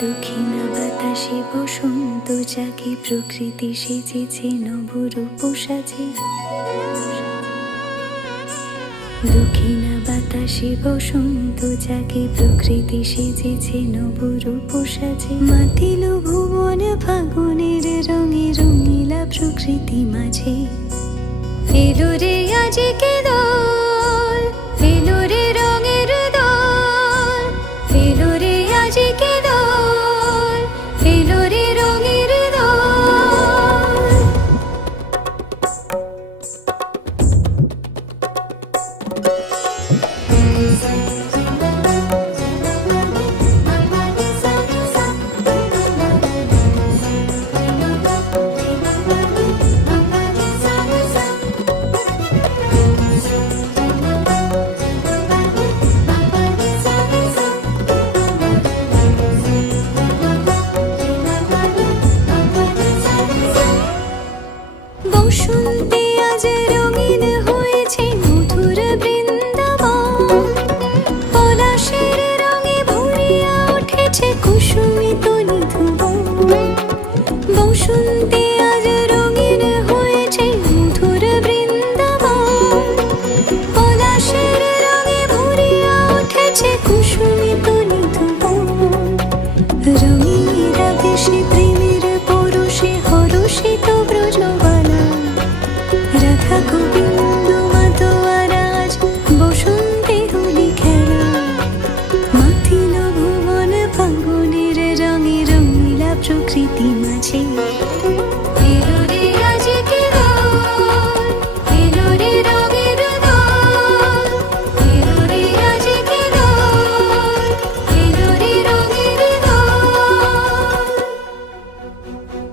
দক্ষিণা বাতাসে বসন্ত জাগে, প্রকৃতি সেজেছে নবরূপ সাজে। দক্ষিণা বাতাসে বসন্ত জাগে, প্রকৃতি সেজেছে নবরূপ সাজে। মাতিল ভুবন ফাগুনের রঙে, রঙিলা প্রকৃতি মাঝে। এলো রে আজকে